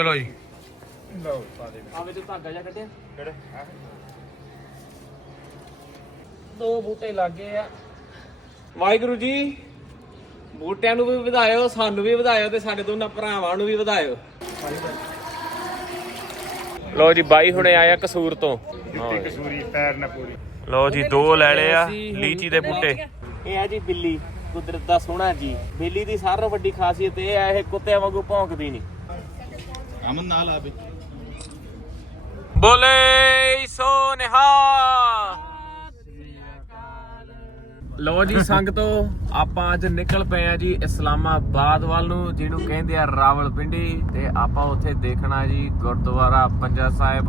ਚਲੋ ਜੀ। ਲਓ ਪਾ ਦੇ ਆਵੇ ਤੇ ਧਾਗਾ ਜਾ ਕੱਢਿਆ ਕਿਹੜੇ ਦੋ ਬੂਟੇ ਲੱਗੇ ਆ। ਵਾਹਿਗੁਰੂ ਜੀ ਬੂਟਿਆਂ ਨੂੰ ਵੀ ਵਧਾਇਓ ਸਾਨੂੰ ਵੀ ਵਧਾਇਓ ਤੇ ਸਾਡੇ ਦੋਨਾਂ ਭਰਾਵਾਂ ਨੂੰ ਵੀ ਵਧਾਇਓ। ਲੋ ਜੀ ਬਾਈ ਹੁਣੇ ਆਇਆ ਕਸੂਰ ਤੋਂ। ਜੁੱਤੀ ਕਸੂਰੀ ਪੈਰ ਨਾ ਪੂਰੀ। ਲਓ ਜੀ ਦੋ ਲੈ ਲਏ ਆ ਲੀਚੀ ਦੇ ਬੂਟੇ ਇਹ ਆ ਜੀ ਬਿੱਲੀ ਕੁਦਰਤ ਦਾ ਸੋਹਣਾ ਜੀ। ਬਿੱਲੀ ਦੀ ਸਾਰਿਆਂ ਵੱਡੀ ਖਾਸੀਅਤ ਇਹ ਆ ਇਹ ਕੁੱਤਿਆਂ ਵਾਂਗੂ ਭੌਂਕਦੀ ਨਹੀਂ। ਅਮਨ ਨਾਲ ਆ ਬੋਲੇ ਸੋ ਨਿਹਾਲ। ਲੋ ਜੀ ਸੰਗਤੋ ਆਪਾਂ ਅੱਜ ਨਿਕਲ ਪਏ ਆ ਜੀ ਇਸਲਾਮਾਬਾਦ ਵੱਲ ਨੂੰ, ਜਿਹਨੂੰ ਕਹਿੰਦੇ ਆ ਰਾਵਲਪਿੰਡੀ, ਤੇ ਆਪਾਂ ਉੱਥੇ ਦੇਖਣਾ ਜੀ ਗੁਰਦੁਆਰਾ ਪੰਜਾ ਸਾਹਿਬ।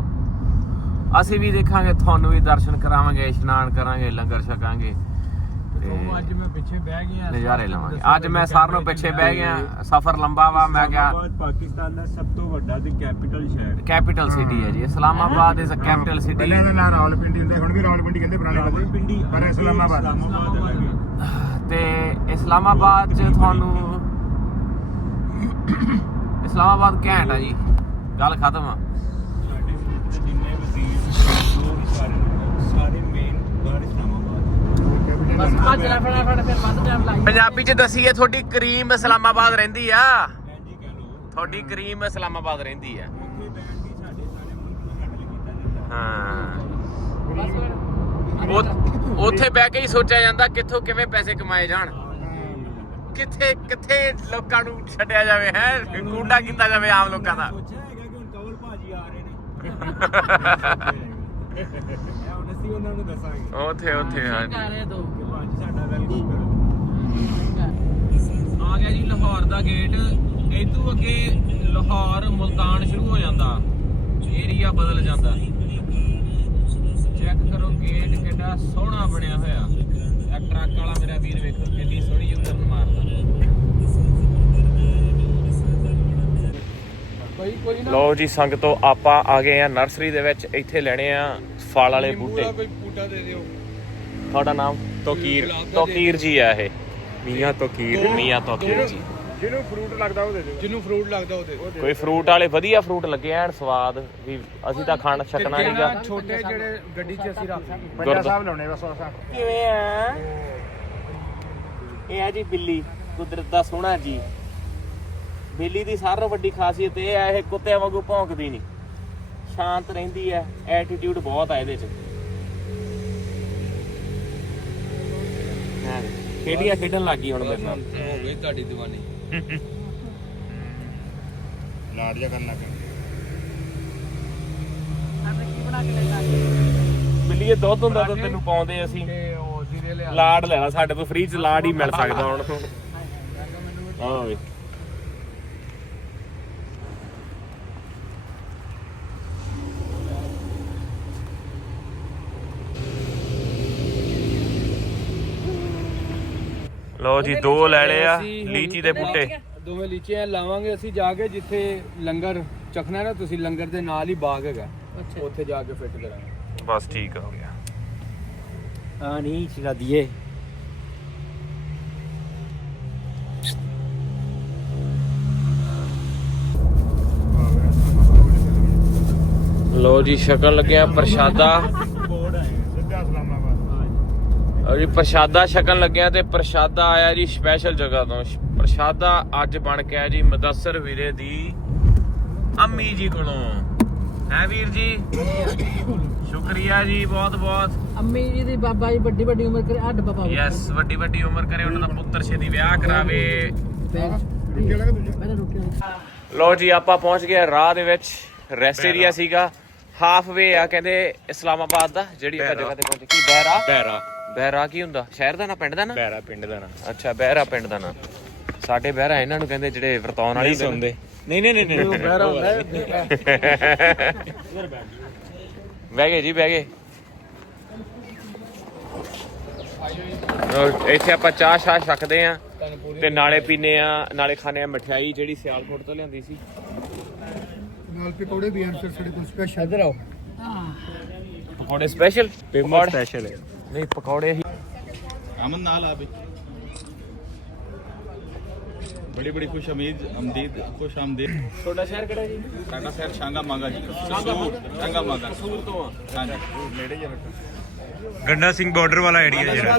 ਅਸੀਂ ਵੀ ਦੇਖਾਂਗੇ, ਤੁਹਾਨੂੰ ਵੀ ਦਰਸ਼ਨ ਕਰਾਵਾਂਗੇ, ਇਸ਼ਨਾਨ ਕਰਾਂਗੇ, ਲੰਗਰ ਛਕਾਂਗੇ। ਤੇ ਅੱਜ ਮੈਂ ਪਿੱਛੇ ਬਹਿ ਗਿਆ ਨਜ਼ਾਰੇ ਲਵਾਂਗੇ। ਅੱਜ ਮੈਂ ਸਾਰਿਆਂ ਨੂੰ ਪਿੱਛੇ ਬਹਿ ਗਿਆ ਸਫ਼ਰ ਲੰਬਾ ਵਾ ਮੈਂ ਕਿਹਾ ਇਸਲਾਮਾਬਾਦ ਪਾਕਿਸਤਾਨ ਦਾ ਸਭ ਤੋਂ ਵੱਡਾ ਤੇ ਕੈਪੀਟਲ ਸ਼ਹਿਰ। ਕੈਪੀਟਲ ਸਿਟੀ ਹੈ ਜੀ Islamabad is a capital city ਪਹਿਲਾਂ ਇਹਦਾ ਨਾਂ ਰਾਵਲਪਿੰਡੀ ਹੁੰਦਾ ਹੁਣ ਵੀ ਰਾਵਲਪਿੰਡੀ ਕਹਿੰਦੇ ਪੁਰਾਣੇ ਬੰਦੇ। ਰਾਵਲਪਿੰਡੀ ਪਰ ਇਸਲਾਮਾਬਾਦ। ਇਸਲਾਮਾਬਾਦ ਅਲੱਗ ਹੈ ਤੇ ਇਸਲਾਮਾਬਾਦ ਚ ਤੁਹਾਨੂੰ ਇਸਲਾਮਾਬਾਦ ਘੈਂਟ ਆ ਜੀ। ਗੱਲ ਖਤਮ ਆ। ਸਾਡੇ ਦੇ ਜਿੰਨੇ ਵਜ਼ੀਰ ਜੋ ਵੀ ਸਾਰੇ ਸਾਰੇ ਮੇਨ ਬਾਹਰ ਪੰਜਾਬੀ ਚ ਦਸੀਏ ਤੁਹਾਡੀ ਕਰੀਮ ਇਸਲਾਮਾਬਾਦ ਰਹਿੰਦੀ ਆ? ਜੀ ਕਹ ਲੋ ਤੁਹਾਡੀ ਕਰੀਮ ਇਸਲਾਮਾਬਾਦ ਰਹਿੰਦੀ ਆ। ਉੱਥੇ ਬੈਠ ਕੇ ਸਾਡੇ ਸਾਰੇ ਮੁਲਕ ਨੂੰ ਹੈਂਡਲ ਕੀਤਾ ਜਾਂਦਾ ਹਾਂ। ਉਹ- ਉੱਥੇ ਬਹਿ ਕੇ ਹੀ ਸੋਚਿਆ ਜਾਂਦਾ ਕਿੱਥੋਂ ਕਿਵੇਂ ਪੈਸੇ ਕਮਾਏ ਜਾਣ। ਕਿੱਥੇ ਕਿੱਥੇ ਲੋਕਾਂ ਨੂੰ ਛੱਡਿਆ ਜਾਵੇ ਹੈ? ਕੂਡਾ ਕੀਤਾ ਜਾਵੇ ਆਮ ਲੋਕਾਂ ਦਾ। ਸੋਚਿਆ ਹੈਗਾ ਕਿ ਹੁਣ ਕਵਲ ਭਾਜੀ ਆ ਰਹੇ ਨੇ। ਇਹ ਹੁਣ ਅਸੀਂ ਉਹਨਾਂ ਨੂੰ ਦੱਸਾਂਗੇ। ਉੱਥੇ ਉੱਥੇ ਹਾਂ ਜੀ। ਕਿ ਭਾਜੀ ਸਾਡਾ ਵੈਲਕਮ ਕਰੋ ਆ ਗਿਆ ਜੀ ਲਾਹੌਰ ਦਾ ਗੇਟ। ਇਦੋਂ ਅੱਗੇ ਲਾਹੌਰ ਮੁਲਤਾਨ ਸ਼ੁਰੂ ਹੋ ਜਾਂਦਾ। ਏਰੀਆ ਬਦਲ ਜਾਂਦਾ। ਚੈੱਕ ਕਰੋ ਗੇਟ ਕਿੰਨਾ ਸੋਹਣਾ ਬਣਿਆ ਹੋਇਆ। ਇਹ ਟਰੱਕ ਵਾਲਾ ਮੇਰਾ ਵੀਰ ਵੇਖੋ ਕਿੰਨੀ ਸੋਹਣੀ ਮਾਰਦਾ। ਲੋ ਜੀ ਸੰਗਤੋ ਆਪਾਂ ਆ ਗਏ ਆ ਨਰਸਰੀ ਦੇ ਵਿੱਚ। ਇੱਥੇ ਲੈਣੇ ਆ ਫਲ ਵਾਲੇ ਬੂਟੇ। ਕੋਈ ਬੂਟਾ ਦੇ ਦਿਓ। ਤੁਹਾਡਾ ਨਾਮ? ਤੋਕੀਰ ਤੋਕੀਰ ਜੀ ਆ ਇਹ। ਮੀਆਂ ਤੋਕੀਰ। ਮੀਆਂ ਤੋਕੀਰ ਜੀ। ਜਿਹਨੂੰ ਫਰੂਟ ਲੱਗਦਾ ਉਹ ਦੇ ਦਿਓ ਜਿਹਨੂੰ ਫਰੂਟ ਲੱਗਦਾ ਉਹ ਦੇ ਦਿਓ ਕੋਈ ਫਰੂਟ ਵਾਲੇ ਵਧੀਆ ਫਰੂਟ ਲੱਗੇ ਐਨ ਸਵਾਦ ਵੀ ਅਸੀਂ ਤਾਂ ਖਾਣ ਛਕਣਾ ਨਹੀਂਗਾ। ਛੋਟੇ ਜਿਹੜੇ ਗੱਡੀ 'ਚ ਅਸੀਂ ਰੱਖ ਪੰਜਾ ਸਾਹਿਬ ਲਾਉਣੇ ਬਸ ਅਸਾਂ ਕਿਵੇਂ ਆ? ਇਹ ਆ ਜੀ ਬਿੱਲੀ ਕੁਦਰਤ ਦਾ ਸੋਹਣਾ ਜੀ। ਬਿੱਲੀ ਦੀ ਨਾਲੋਂ ਵੱਡੀ ਖਾਸੀਅਤ ਇਹ ਆ ਇਹ ਕੁੱਤਿਆਂ ਵਾਂਗੂ ਭੌਂਕਦੀ ਨਹੀਂ। ਸ਼ਾਂਤ ਰਹਿੰਦੀ ਹੈ ਐਟੀਟਿਊਡ ਬਹੁਤ ਆ ਇਹਦੇ 'ਚ। ਖੇਡੀਆਂ ਖੇਡਣ ਲੱਗੀ ਹੁਣ ਮੇਰੇ ਨਾਲ। ਹੋ ਗਈ ਤੁਹਾਡੀ ਦੀਵਾਨੀ। ਲਾੜ ਜਾ ਕਰਨ ਲੱਗ ਗਏ ਬਿੱਲੀ ਇਹ ਦੁੱਧ ਹੁੰਦਾ ਤਾਂ ਤੈਨੂੰ ਪਾਉਂਦੇ ਅਸੀਂ। ਤੇ ਲਾੜ ਲੈਣਾ ਸਾਡੇ ਤੋਂ ਫ੍ਰੀ ਚ ਲਾੜ ਹੀ ਮਿਲ ਸਕਦਾ ਹੁਣ ਹਾਂ। ਵੀ ਲਓ ਜੀ ਦੋ ਲੈ ਲਏ ਆ ਲੀਚੀ ਦੇ ਬੂਟੇ। ਦੋਵੇਂ ਲੀਚੀਆਂ ਲਾਵਾਂਗੇ ਅਸੀਂ ਜਾ ਕੇ ਜਿੱਥੇ ਲੰਗਰ ਚਖਣਾ ਨਾ ਤੁਸੀਂ ਲੰਗਰ ਦੇ ਨਾਲ ਹੀ ਬਾਗ ਹੈਗਾ। ਉੱਥੇ ਜਾ ਕੇ ਫਿੱਟ ਕਰਾਂਗੇ। ਬਸ ਠੀਕ ਹੋ ਗਿਆ। ਹਾਂ ਨਹੀਂ ਚਲਾ ਦਈਏ ਲੋ ਜੀ ਸ਼ਕਲ ਲੱਗਿਆ ਪ੍ਰਸ਼ਾਦਾ ਬੋਰਡ ਆਏ ਸਿੱਧਾ ਇਸਲਾਮਾਬਾਦ ਔਰ ਜੀ ਪ੍ਰਸ਼ਾਦਾ ਛਕਣ ਲੱਗਿਆ ਤੇ ਪ੍ਰਸ਼ਾਦਾ ਆਇਆ ਜੀ ਸਪੈਸ਼ਲ ਜਗ੍ਹਾ ਤੋਂ। ਪ੍ਰਸ਼ਾਦਾ ਅੱਜ ਬਣ ਕੇ ਆਇਆ ਜੀ ਮਦਸਰ ਵੀਰੇ ਦੀ ਅੰਮੀ ਜੀ ਕੋਲੋਂ। ਹੈ ਵੀਰ ਜੀ? ਸ਼ੁਕਰੀਆ ਜੀ ਬਹੁਤ ਬਹੁਤ ਅੰਮੀ ਜੀ ਦੀ ਬਾਬਾ ਜੀ ਵੱਡੀ ਵੱਡੀ ਉਮਰ ਕਰੇ ਅੱਡ ਬਾਬਾ ਯੈਸ ਵੱਡੀ ਵੱਡੀ ਉਮਰ ਕਰੇ ਉਹਨਾਂ ਦਾ ਪੁੱਤਰ ਛੇਤੀ ਵਿਆਹ ਕਰਾਵੇ। ਲੋ ਜੀ ਆਪਾਂ ਪਹੁੰਚ ਗਏ ਰਾਹ ਦੇ ਵਿੱਚ। ਰੈਸਟ ਏਰੀਆ ਸੀਗਾ। ਹਾਫ ਵੇ ਆ ਕਹਿੰਦੇ ਇਸਲਾਮਾਬਾਦ ਦਾ ਜਿਹੜੀ ਆਪਾਂ ਜਗ੍ਹਾ ਤੇ ਪਹੁੰਚੇ। ਕੀ ਬਹਿਰਾ? ਬਹਿਰਾ। ਬਹਿਰਾ ਕੀ ਹੁੰਦਾ? ਸ਼ਹਿਰ ਦਾ ਨਾ ਪਿੰਡ ਦਾ ਨਾ? ਬਹਿਰਾ ਪਿੰਡ ਦਾ ਨਾਂ। ਅੱਛਾ ਬਹਿਰਾ ਪਿੰਡ ਦਾ ਨਾਂ। ਸਾਡੇ ਬਹਿਰਾ ਇਹਨਾਂ ਨੂੰ ਕਹਿੰਦੇ ਜਿਹੜੇ ਵਰਤੌਣ ਵਾਲੇ ਨਹੀਂ ਸੁਣਦੇ। ਨਹੀਂ ਨਹੀਂ ਨਹੀਂ ਨਹੀਂ। ਬਹਿਰਾ ਹੁੰਦਾ ਬਹਿ ਗਏ ਜੀ ਬਹਿ ਗਏ। ਇੱਥੇ ਆਪਾਂ ਚਾਹ ਸ਼ਾਹ ਛਕਦੇ ਆ ਤੇ ਨਾਲੇ ਪੀਨੇ ਆ ਨਾਲੇ ਖਾਣੇ ਆ ਮਠਿਆਈ ਜਿਹੜੀ ਸਿਆਲਕੋਟ ਤੋਂ ਲਿਆਂਦੀ ਸੀ। ਨਾਲ ਪਕੌੜੇ ਵੀ ਹਨ ਸਾਡੇ ਕੋਲ ਸਪੈਸ਼ਲ ਇੱਧਰ ਆਓ। ਪਕੌੜੇ ਸਪੈਸ਼ਲ ਪੇਮਾ ਸਪੈਸ਼ਲ ਹੈ। ਨਹੀਂ ਪਕੌੜੇ ਹੀ। ਅਮਨ ਨਾਲ ਆਵੇ ਬੜੀ ਬੜੀ ਖੁਸ਼ ਅਮੀਦ ਅਮਦੀਦ ਖੁਸ਼ ਆਮਦੀਦ ਤੁਹਾਡਾ ਸ਼ਹਿਰ ਕਿਹੜਾ ਜੀ? ਸਾਡਾ ਸ਼ਹਿਰ ਸ਼ਾਂਗਾ ਮਾਂਗਾ ਜੀ। ਸ਼ਾਂਗਾਪੁਰ ਸ਼ਾਂਗਾ ਮਾਂਗਾ ਕਸੂਰ ਤੋਂ ਹਾਂਜੀ। ਨੇੜੇ ਜਾ ਗੰਡਾ ਸਿੰਘ ਬਾਰਡਰ ਵਾਲਾ ਏਰੀਆ ਜਿਹੜਾ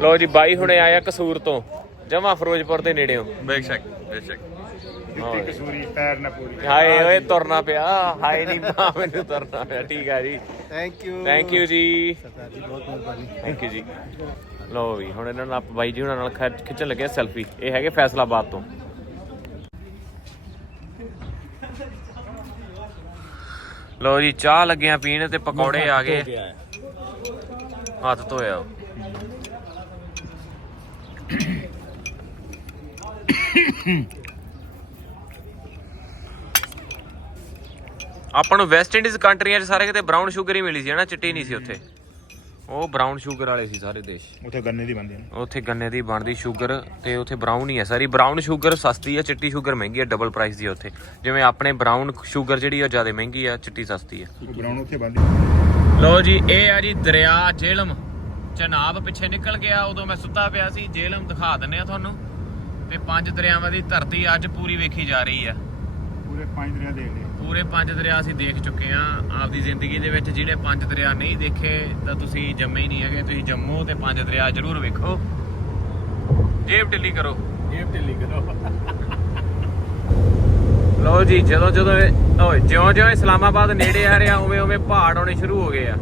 ਲੋ ਜੀ ਬਾਈ ਹੁਣੇ ਆਇਆ ਕਸੂਰ ਤੋਂ। ਜਮਾ ਫਿਰੋਜ਼ਪੁਰ ਦੇ ਨੇੜਿਓਂ। ਬੇਸ਼ੱਕ ਬੇਸ਼ੱਕ। ਜੁੱਤੀ ਕਸੂਰੀ ਪੈਰ ਨਾ ਪੂਰੀ। ਹਾਏ ਓਏ ਤੁਰਨਾ ਪਿਆ। ਹਾਏ ਨਹੀਂ ਨਾ ਮੈਨੂੰ ਤੁਰਨਾ ਪਿਆ। ਠੀਕ ਆ ਜੀ। ਥੈਂਕ ਯੂ ਥੈਂਕ ਯੂ ਜੀ। ਸਰਦਾਰ ਜੀ ਬਹੁਤ ਮਿਹਰਬਾਨੀ। ਥੈਂਕ ਯੂ ਜੀ। ਲੋ ਵੀ ਹੁਣ ਇਹਨਾਂ ਨਾਲ ਆਪਾਂ ਬਾਈ ਜੀ ਉਹਨਾਂ ਨਾਲ ਖਿੱਚ- ਖਿੱਚਣ ਲੱਗੇ ਸੈਲਫੀ ਇਹ ਹੈਗੇ ਫੈਸਲਾਬਾਦ ਤੋਂ। ਲੋ ਜੀ ਚਾਹ ਲੱਗਿਆ ਪੀਣ ਤੇ ਪਕੌੜੇ ਆ ਗਏ। ਹੱਥ ਧੋਇਆ। ਆਪਾਂ ਨੂੰ ਵੈਸਟ ਇੰਡੀਜ਼ ਕੰਟਰੀਆਂ 'ਚ ਸਾਰੇ ਕਿਤੇ ਬ੍ਰਾਊਨ ਸ਼ੂਗਰ ਹੀ ਮਿਲੀ ਸੀ ਹਨਾ? ਚਿੱਟੀ ਨਹੀਂ ਸੀ ਉੱਥੇ। ਉਹ ਬ੍ਰਾਊਨ ਸ਼ੂਗਰ ਵਾਲੇ ਸੀ ਸਾਰੇ ਦੇਸ਼। ਉੱਥੇ ਗੰਨੇ ਦੀ ਬੰਦੀ ਉੱਥੇ ਗੰਨੇ ਦੀ ਬਣਦੀ ਸ਼ੂਗਰ ਤੇ ਉੱਥੇ ਬ੍ਰਾਊਨ ਹੀ ਹੈ ਸਾਰੀ। ਬ੍ਰਾਊਨ ਸ਼ੂਗਰ ਸਸਤੀ ਹੈ ਚਿੱਟੀ ਸ਼ੂਗਰ ਮਹਿੰਗੀ ਹੈ ਡਬਲ ਪ੍ਰਾਈਸ ਦੀ ਹੈ ਉੱਥੇ। ਜਿਵੇਂ ਆਪਣੇ ਬ੍ਰਾਊਨ ਸ਼ੂਗਰ ਜਿਹੜੀ ਉਹ ਜ਼ਿਆਦਾ ਮਹਿੰਗੀ ਹੈ ਚਿੱਟੀ ਸਸਤੀ ਹੈ। ਬਰਾਉਨ ਉੱਥੇ ਬੰਦੀ ਲੋ ਜੀ ਇਹ ਆ ਜੀ ਦਰਿਆ ਜੇਲਮ। ਚਨਾਬ ਪਿੱਛੇ ਨਿਕਲ ਗਿਆ ਉਦੋਂ ਮੈਂ ਸੁੱਤਾ ਪਿਆ ਸੀ। ਜੇਲਮ ਦਿਖਾ ਦਿੰਨੇ ਆ ਤੁਹਾਨੂੰ। ਤੇ ਪੰਜ ਦਰਿਆਵਾਂ ਦੀ ਧਰਤੀ ਅੱਜ ਪੂਰੀ ਵੇਖੀ ਜਾ ਰਹੀ ਆ। ਪੂਰੇ ਪੰਜ ਦਰਿਆ ਦੇਖ ਲਏ। ਪੂਰੇ ਪੰਜ ਦਰਿਆ ਅਸੀਂ ਦੇਖ ਚੁੱਕੇ ਆ ਆਪਦੀ ਜ਼ਿੰਦਗੀ ਦੇ ਵਿੱਚ ਜਿਹੜੇ ਪੰਜ ਦਰਿਆ ਨਹੀਂ ਦੇਖੇ ਤਾਂ ਤੁਸੀਂ ਜੰਮੇ ਹੀ ਨਹੀਂ ਹੈਗੇ। ਤੁਸੀਂ ਜੰਮੋ ਤੇ ਪੰਜ ਦਰਿਆ ਜ਼ਰੂਰ ਵੇਖੋ। ਜੇਬ ਢਿੱਲੀ ਕਰੋ। ਇਹ ਢਿੱਲੀ ਕਰੋ। ਲਓ ਜੀ ਜਦੋਂ ਜਦੋਂ ਓਏ ਜਿਉਂ ਜਿਉਂ ਇਸਲਾਮਾਬਾਦ ਨੇੜੇ ਆ ਰਿਹਾ ਉਵੇਂ ਉਵੇਂ ਪਹਾੜ ਆਉਣੇ ਸ਼ੁਰੂ ਹੋ ਗਏ ਆ।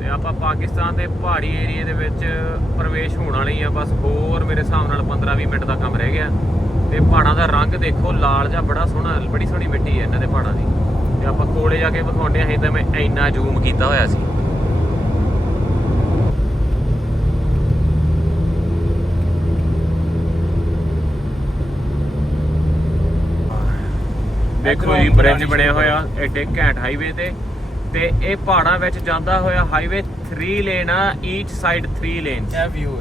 ਤੇ ਆਪਾਂ ਪਾਕਿਸਤਾਨ ਦੇ ਪਹਾੜੀ ਏਰੀਏ ਦੇ ਵਿੱਚ ਪ੍ਰਵੇਸ਼ ਹੋਣ ਵਾਲੀ ਆ। ਬਸ ਹੋਰ ਮੇਰੇ ਹਿਸਾਬ ਨਾਲ 15-20 ਮਿੰਟ ਦਾ ਕੰਮ ਰਹਿ ਗਿਆ। ਤੇ ਪਹਾੜਾਂ ਦਾ ਰੰਗ ਦੇਖੋ ਲਾਲ ਜਿਹਾ ਬੜਾ ਸੋਹਣਾ ਬੜੀ ਸੋਹਣੀ ਮਿੱਟੀ ਹੈ ਇਹਨਾਂ ਦੇ ਪਹਾੜਾਂ ਦੀ। ਤੇ ਆਪਾਂ ਕੋਲੇ ਜਾ ਕੇ ਵਿਖਾਉਂਦੇ ਹਾਂ ਤਾਂ ਮੈਂ ਇੰਨਾ ਜ਼ੂਮ ਕੀਤਾ ਹੋਇਆ ਸੀ। ਦੇਖੋ ਜੀ ਬ੍ਰਿਜ ਬਣਿਆ ਹੋਇਆ ਐਡੇ ਘੈਂਟ ਹਾਈਵੇ ਤੇ। ਤੇ ਇਹ ਪਹਾੜਾਂ ਵਿੱਚ ਜਾਂਦਾ ਹੋਇਆ ਹਾਈਵੇ 3 ਲੇਨ ਆ ਈਚ ਸਾਈਡ 3 ਲੇਨਸ ਇਹ ਵਿਊ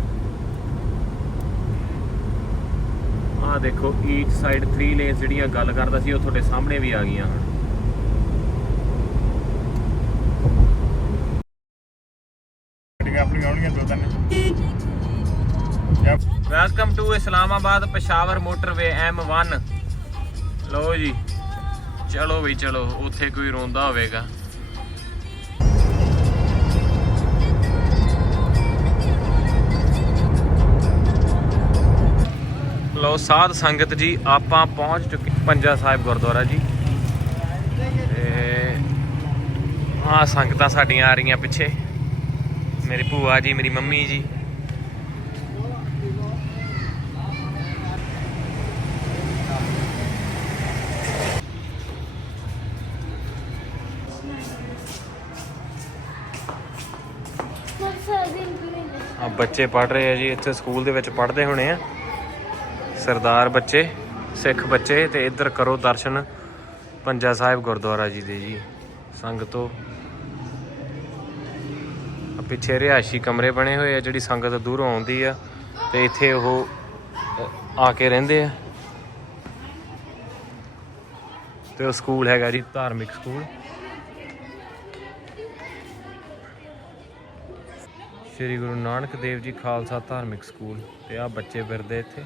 ਆ ਦੇਖੋ ਈਚ ਸਾਈਡ 3 ਲੇਨਸ ਜਿਹੜੀਆਂ ਗੱਲ ਕਰਦਾ ਸੀ ਉਹ ਤੁਹਾਡੇ ਸਾਹਮਣੇ ਵੀ ਆ ਗਈਆਂ ਦੋ ਤਿੰਨ। Welcome to Islamabad Peshawar motorway M1 ਲਓ ਜੀ। ਚਲੋ ਵੀ ਚਲੋ ਉੱਥੇ ਕੋਈ ਰੋਂਦਾ ਹੋਵੇਗਾ। ਲਓ ਸਾਧ ਸੰਗਤ ਜੀ ਆਪਾਂ ਪਹੁੰਚ ਚੁੱਕੇ ਪੰਜਾ ਸਾਹਿਬ ਗੁਰਦੁਆਰਾ ਜੀ। ਤੇ ਆ ਸੰਗਤਾਂ ਸਾਡੀਆਂ ਆ ਰਹੀਆਂ ਪਿੱਛੇ। ਮੇਰੀ ਭੂਆ ਜੀ ਮੇਰੀ ਮੰਮੀ ਜੀ। ਆ ਬੱਚੇ ਪੜ ਰਹੇ ਆ ਜੀ ਇੱਥੇ ਸਕੂਲ ਦੇ ਵਿੱਚ ਪੜ੍ਹਦੇ ਹੋਣੇ ਆ। ਸਰਦਾਰ ਬੱਚੇ, ਸਿੱਖ ਬੱਚੇ ਤੇ ਇੱਧਰ ਕਰੋ ਦਰਸ਼ਨ ਪੰਜਾ ਸਾਹਿਬ ਗੁਰਦੁਆਰਾ ਜੀ ਦੇ ਜੀ। ਸੰਗਤੋ ਆ ਪਿੱਛੇ ਰਿਹਾਇਸ਼ੀ ਕਮਰੇ ਬਣੇ ਹੋਏ ਆ, ਜਿਹੜੀ ਸੰਗਤ ਦੂਰੋਂ ਆਉਂਦੀ ਆ ਤੇ ਇੱਥੇ ਉਹ ਆ ਕੇ ਰਹਿੰਦੇ ਆ। ਤੇ ਉਹ ਸਕੂਲ ਹੈਗਾ ਜੀ, ਧਾਰਮਿਕ ਸਕੂਲ। ਸ਼੍ਰੀ ਗੁਰੂ ਨਾਨਕ ਦੇਵ ਜੀ ਖਾਲਸਾ ਧਾਰਮਿਕ ਸਕੂਲ ਤੇ ਆ ਬੱਚੇ ਫਿਰਦੇ ਇੱਥੇ।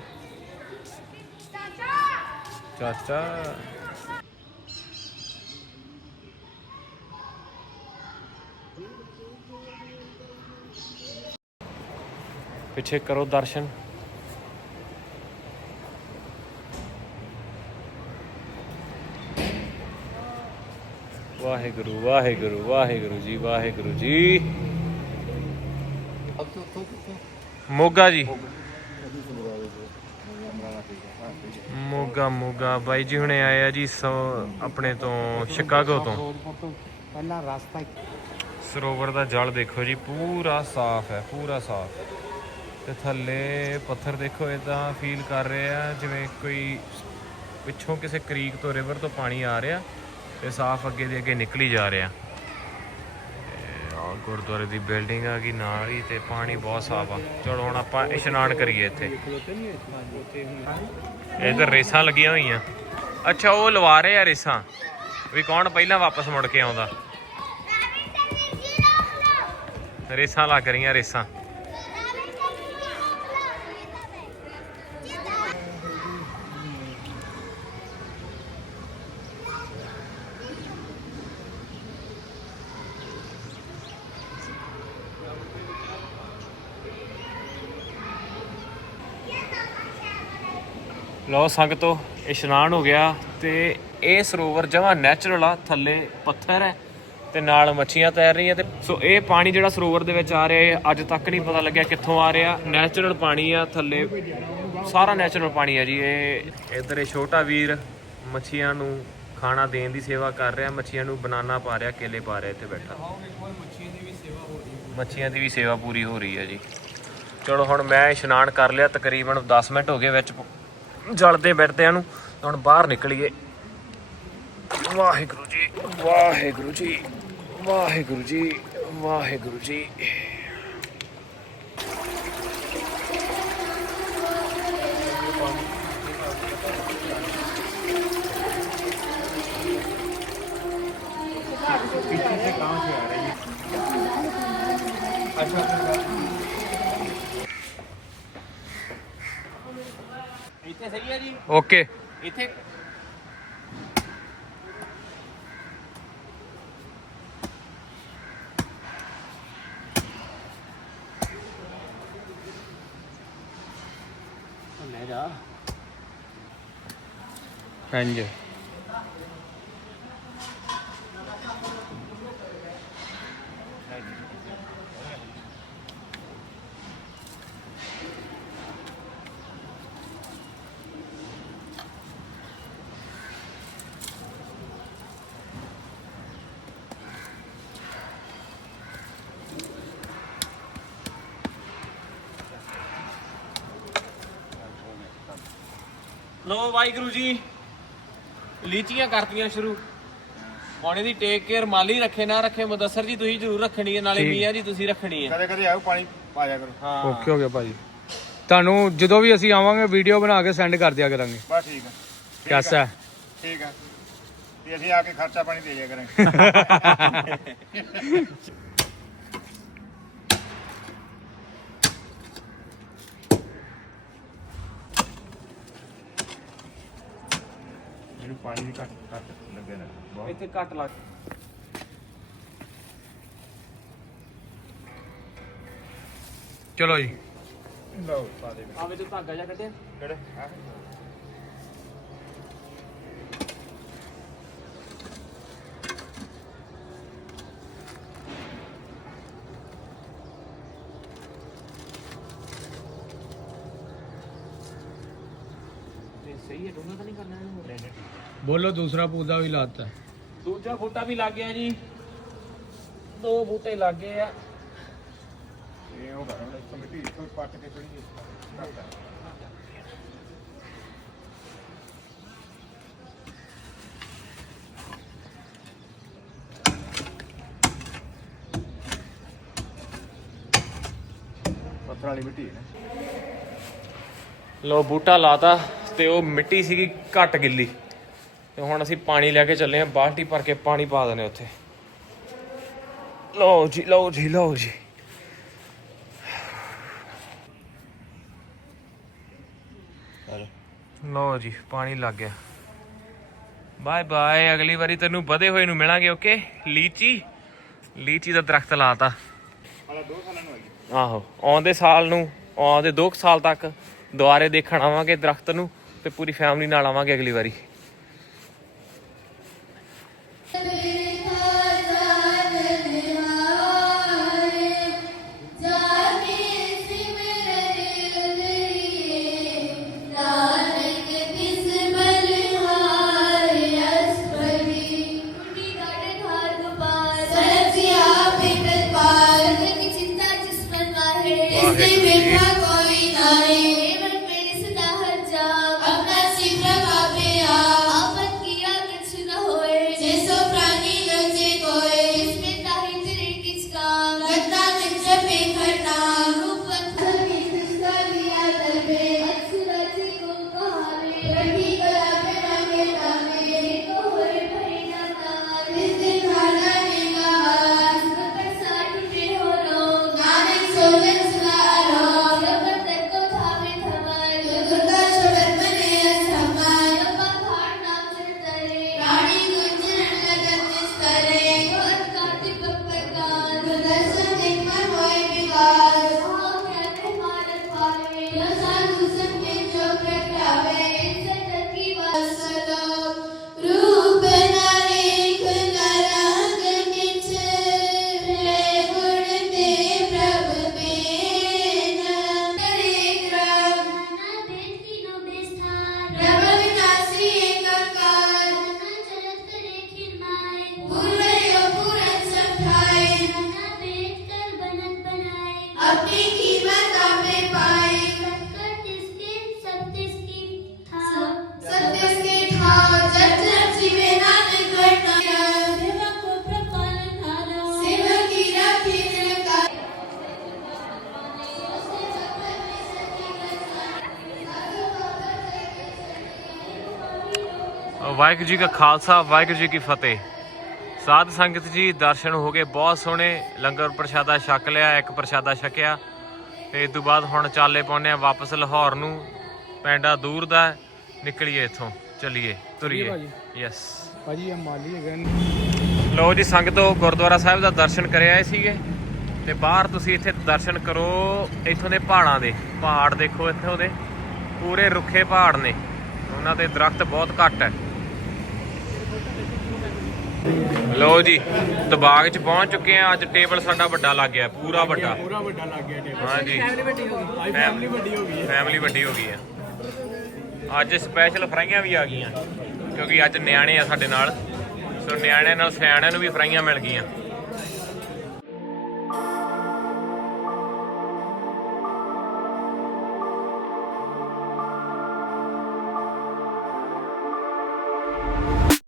ਚਾਚਾ ਪਿੱਛੇ ਕਰੋ ਦਰਸ਼ਨ ਵਾਹਿਗੁਰੂ ਵਾਹਿਗੁਰੂ ਵਾਹਿਗੁਰੂ ਜੀ ਵਾਹਿਗੁਰੂ ਜੀ ਮੋਗਾ ਜੀ ਮੋਗਾ ਮੋਗਾ। ਬਾਈ ਜੀ ਹੁਣੇ ਆਏ ਆ ਜੀ ਸੋ- ਆਪਣੇ ਤੋਂ ਸ਼ਿਕਾਗੋ ਤੋਂ। ਪਹਿਲਾ ਰਸਤਾ ਸਰੋਵਰ ਦਾ ਜਲ ਦੇਖੋ ਜੀ ਪੂਰਾ ਸਾਫ਼ ਹੈ ਪੂਰਾ ਸਾਫ਼। ਤੇ ਥੱਲੇ ਪੱਥਰ ਦੇਖੋ ਇਦਾਂ ਫੀਲ ਕਰ ਰਹੇ ਆ ਜਿਵੇਂ ਕੋਈ ਪਿੱਛੋਂ ਕਿਸੇ ਕ੍ਰੀਕ ਤੋਂ ਰਿਵਰ ਤੋਂ ਪਾਣੀ ਆ ਰਿਹਾ ਤੇ ਸਾਫ਼ ਅੱਗੇ ਦੇ ਅੱਗੇ ਨਿਕਲੀ ਜਾ ਰਿਹਾ। ਆ ਗੁਰਦੁਆਰੇ ਦੀ ਬਿਲਡਿੰਗ ਆ ਗਈ ਨਾਲ ਹੀ ਤੇ ਪਾਣੀ ਬਹੁਤ ਸਾਫ਼ ਆ। ਚਲੋ ਹੁਣ ਆਪਾਂ ਇਸ਼ਨਾਨ ਕਰੀਏ ਇੱਥੇ। ਇਧਰ ਰੇਸਾਂ ਲੱਗੀਆਂ ਹੋਈਆਂ। ਅੱਛਾ ਉਹ ਲਵਾ ਰਹੇ ਆ ਰੇਸਾਂ। ਵੀ ਕੌਣ ਪਹਿਲਾਂ ਵਾਪਸ ਮੁੜ ਕੇ ਆਉਂਦਾ? ਰੇਸਾਂ ਲੱਗ ਰਹੀਆਂ ਰੇਸਾਂ। ਲੋ ਸੰਗਤੋ ਇਸ਼ਨਾਨ ਹੋ ਗਿਆ ਤੇ ਇਹ ਸਰੋਵਰ ਜਮਾ ਨੈਚੁਰਲ ਆ, ਥੱਲੇ ਪੱਥਰ ਹੈ ਤੇ ਨਾਲ ਮੱਛੀਆਂ ਤੈਰ ਰਹੀਆਂ ਤੇ ਸੋ ਇਹ ਪਾਣੀ ਜਿਹੜਾ ਸਰੋਵਰ ਦੇ ਵਿੱਚ ਆ ਰਿਹਾ, ਇਹ ਅੱਜ ਤੱਕ ਨਹੀਂ ਪਤਾ ਲੱਗਿਆ ਕਿੱਥੋਂ ਆ ਰਿਹਾ। ਨੈਚੁਰਲ ਪਾਣੀ ਆ, ਥੱਲੇ ਸਾਰਾ ਨੈਚੁਰਲ ਪਾਣੀ ਆ ਜੀ। ਇਹ ਇਧਰ ਇਹ ਛੋਟਾ ਵੀਰ ਮੱਛੀਆਂ ਨੂੰ ਖਾਣਾ ਦੇਣ ਦੀ ਸੇਵਾ ਕਰ ਰਿਹਾ, ਮੱਛੀਆਂ ਨੂੰ ਬਨਾਨਾ ਪਾ ਰਿਹਾ, ਕੇਲੇ ਪਾ ਰਿਹਾ ਇੱਥੇ ਬੈਠਾ। ਮੱਛੀਆਂ ਦੀ ਵੀ ਸੇਵਾ ਪੂਰੀ ਹੋ ਰਹੀ ਹੈ ਜੀ। ਚਲੋ ਹੁਣ ਮੈਂ ਇਸ਼ਨਾਨ ਕਰ ਲਿਆ, ਤਕਰੀਬਨ 10 ਮਿੰਟ ਹੋ ਗਏ ਵਿੱਚ ਜਲਦੇ ਬੈਠਦਿਆਂ ਨੂੰ ਹੁਣ ਬਾਹਰ ਨਿਕਲੀਏ। ਵਾਹਿਗੁਰੂ ਜੀ ਵਾਹਿਗੁਰੂ ਜੀ ਵਾਹਿਗੁਰੂ ਜੀ ਵਾਹਿਗੁਰੂ ਜੀ। ਇੱਥੇ ਸਹੀ ਹੈ ਜੀ। ਓਕੇ। ਇੱਥੇ ਲੈ ਜਾ। ਹਾਂਜੀ। ਲੋ ਵਾਹਿਗੁਰੂ ਜੀ। ਲੀਚੀਆਂ ਕਰਤੀਆਂ ਸ਼ੁਰੂ। ਪਾਣੀ ਦੀ ਟੇਕ ਕੇਅਰ ਮਾਲੀ ਰੱਖੇ ਨਾ ਰੱਖੇ ਮੁਦੱਸਰ ਜੀ ਤੁਸੀਂ ਜ਼ਰੂਰ ਰੱਖਣੀ ਹੈ ਨਾਲੇ ਮੀਆਂ ਜੀ ਤੁਸੀਂ ਰੱਖਣੀ ਹੈ। ਕਦੇ ਕਦੇ ਆਓ ਪਾਣੀ ਪਾ ਜਾ ਕਰੋ। ਹਾਂ। ਓਕੇ ਹੋ ਗਿਆ ਭਾਜੀ। ਤੁਹਾਨੂੰ ਜਦੋਂ ਵੀ ਅਸੀਂ ਆਵਾਂਗੇ ਵੀਡੀਓ ਬਣਾ ਕੇ ਸੈਂਡ ਕਰ ਦਿਆ ਕਰਾਂਗੇ। ਬਸ ਠੀਕ ਆ ਕੈਸਾ ਠੀਕ ਆ ਤੇ ਅਸੀਂ ਆ ਕੇ ਖਰਚਾ ਪਾਣੀ ਦੇ ਜਾ ਕਰਾਂਗੇ। ਪਾਣੀ ਵੀ ਘੱਟ ਘੱਟ ਲੱਗੇ ਨਾ ਇੱਥੇ ਘੱਟ ਲੱਗ ਚਲੋ ਜੀ। ਲਓ ਪਾ ਦੇ। ਆਵੇ ਤੇ ਧਾਗਾ ਜਾ ਕੱਢਿਆ। ਕਿਹੜੇ? ਆਹ ਤੇ ਸਹੀ ਹੈ ਡੂੰਘਾ ਤਾਂ ਨਹੀਂ ਕਰਨਾ ਇਹਨੂੰ ਬੋਲੋ ਦੂਸਰਾ ਪੌਦਾ ਵੀ ਲਾਤਾ। ਦੂਜਾ ਬੂਟਾ ਵੀ ਲੱਗ ਗਿਆ ਜੀ। ਦੋ ਬੂਟੇ ਲੱਗ ਗਏ ਆ। ਇਹ ਉਹ ਕਰੋ ਇੱਕ ਮਿੱਟੀ ਇੱਥੋਂ ਪੱਟ ਕੇ ਥੋੜੀ ਜਿਹੀ ਪੱਥਰ ਵਾਲੀ ਮਿੱਟੀ ਹੈ ਨਾ। ਲੋ ਬੂਟਾ ਲਾਤਾ ਤੇ ਉਹ ਮਿੱਟੀ ਸੀਗੀ ਘੱਟ ਗਿੱਲੀ। ਤੇ ਹੁਣ ਅਸੀਂ ਪਾਣੀ ਲੈ ਕੇ ਚੱਲੇ ਆ ਬਾਲਟੀ ਭਰ ਕੇ ਪਾਣੀ ਪਾ ਦਨੇ ਉੱਥੇ। ਲਓ ਜੀ ਲਓ ਜੀ ਲਓ ਜੀ। ਲਓ ਜੀ, ਪਾਣੀ ਲੱਗ ਗਿਆ। ਬਾਏ ਬਾਏ, ਅਗਲੀ ਵਾਰੀ ਤੈਨੂੰ ਵਧੇ ਹੋਏ ਨੂੰ ਮਿਲਾਂਗੇ, ਓਕੇ? ਲੀਚੀ? ਲੀਚੀ ਦਾ ਦਰਖਤ ਲਾਤਾ। ਹਾਲਾ ਆਹੋ, ਆਉਂਦੇ ਸਾਲ ਨੂੰ, ਆਉਂਦੇ 2 ਸਾਲ ਤੱਕ ਦੁਬਾਰੇ ਦੇਖਣ ਆਵਾਂਗੇ ਦਰਖਤ ਨੂੰ ਤੇ ਪੂਰੀ ਫੈਮਿਲੀ ਨਾਲ ਆਵਾਂਗੇ ਅਗਲੀ ਵਾਰੀ। ਵਾਹਿਗੁਰੂ ਜੀ ਕਾ ਖਾਲਸਾ ਵਾਹਿਗੁਰੂ ਜੀ ਕੀ ਫਤਿਹ। ਸਾਧ ਸੰਗਤ ਜੀ ਦਰਸ਼ਨ ਹੋ ਗਏ ਬਹੁਤ ਸੋਹਣੇ। ਲੰਗਰ ਪ੍ਰਸ਼ਾਦਾ ਛਕ ਲਿਆ ਇੱਕ ਪ੍ਰਸ਼ਾਦਾ ਛਕਿਆ। ਤੇ ਇਸ ਤੋਂ ਬਾਅਦ ਹੁਣ ਚਾਲੇ ਪਾਉਨੇ ਆ ਵਾਪਸ ਲਾਹੌਰ ਨੂੰ। ਪੈਂਡਾ ਦੂਰ ਦਾ। ਨਿਕਲੀਏ ਇੱਥੋਂ ਚਲਿਏ ਤੁਰੀਏ। ਯੈਸ ਭਾਜੀ। ਇਹ ਮਾਲੀ ਹੈਗਾ ਲੋ ਜੀ ਸੰਗਤੋ ਗੁਰਦੁਆਰਾ ਸਾਹਿਬ ਦਾ ਦਰਸ਼ਨ ਕਰ ਆਏ ਸੀਗੇ। ਤੇ ਬਾਹਰ ਤੁਸੀਂ ਇੱਥੇ ਦਰਸ਼ਨ ਕਰੋ ਇੱਥੋਂ ਦੇ ਪਹਾੜਾਂ ਦੇ। ਪਹਾੜ ਦੇਖੋ ਇੱਥੋਂ ਦੇ। ਪੂਰੇ ਰੁੱਖੇ ਪਹਾੜ ਨੇ। ਉਹਨਾਂ ਦੇ ਦਰਖਤ ਬਹੁਤ ਘੱਟ ਹੈ। ਲੋ ਜੀ ਤਬਾਗ ਚ ਪਹੁੰਚ ਚੁੱਕੇ ਆ। ਅੱਜ ਟੇਬਲ ਸਾਡਾ ਵੱਡਾ ਲੱਗ ਗਿਆ ਪੂਰਾ ਵੱਡਾ। ਪੂਰਾ ਵੱਡਾ ਲੱਗ ਗਿਆ ਟੇਬਲ ਹਾਂ ਜੀ। ਫੈਮਿਲੀ ਵੱਡੀ ਹੋ ਗਈ। ਹੈ ਫੈਮਿਲੀ ਵੱਡੀ ਹੋ ਗਈ ਹੈ। ਅੱਜ ਸਪੈਸ਼ਲ ਫਰਾਈਆਂ ਵੀ ਆ ਗਈਆਂ ਕਿਉਂਕਿ ਅੱਜ ਨਿਆਣੇ ਆ ਸਾਡੇ ਨਾਲ। ਸੋ ਨਿਆਣਿਆਂ ਨਾਲ ਸਿਆਣਿਆਂ ਨੂੰ ਵੀ ਫਰਾਈਆਂ ਮਿਲ ਗਈਆਂ।